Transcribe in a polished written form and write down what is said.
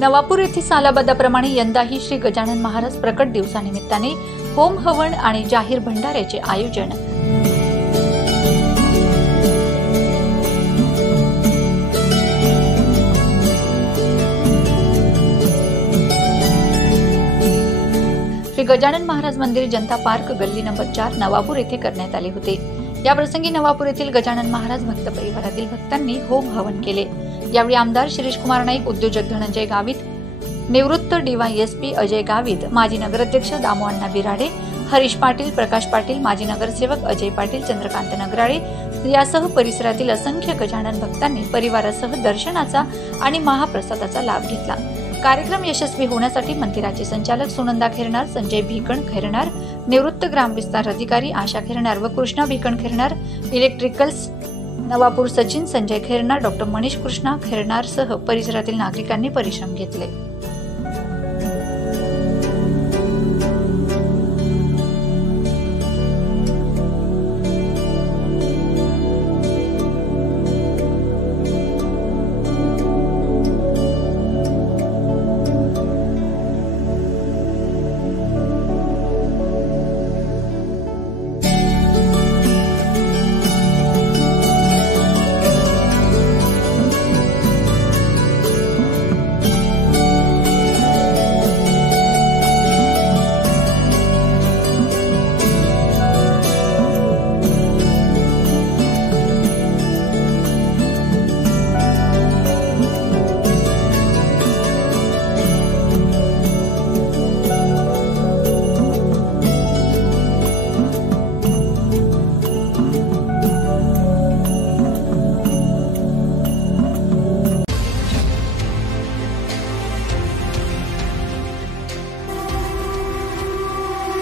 नवापूर येथे सालाबद्धाप्रमाणे यंदाही श्री गजानन महाराज प्रकट दिवसानिमित्ताने होम हवन आणि जाहीर भंडाऱ्याचे आयोजन। श्री गजानन महाराज मंदिर जनता पार्क गल्ली नंबर 4 नवापूर येथे करण्यात आले होते। या प्रसंगी नवापूर येथील गजानन महाराज भक्त परिवारातील भक्तांनी होम हवन केले। यावेळी आमदार शिरीष कुमार नाईक, उद्योजक धनंजय गावित, निवृत्त DYSP अजय गावित, माजी नगराध्यक्ष दामोअण्णा बिराडे, हरीश पाटील, प्रकाश पाटील, माजी नगरसेवक अजय पाटील, चंद्रकांत नगराळे यासह परिसरातील असंख्य गजानन भक्तांनी परिवारासह दर्शनाचा आणि महाप्रसादाचा लाभ घेतला। कार्यक्रम यशस्वी होण्यासाठी मंदिराचे संचालक सुनंदा खैरनार, संजय भिकण खैरनार, निवृत्त ग्रामविस्तार अधिकारी आशा खैरनार व कृष्णा भिकण खैरनार, इलेक्ट्रिकल्स नवापूर सचिन संजय खैरनार, डॉ. मनीष कृष्णा खैरनार सह परिसरातील नागरिकांनी परिश्रम घेतले।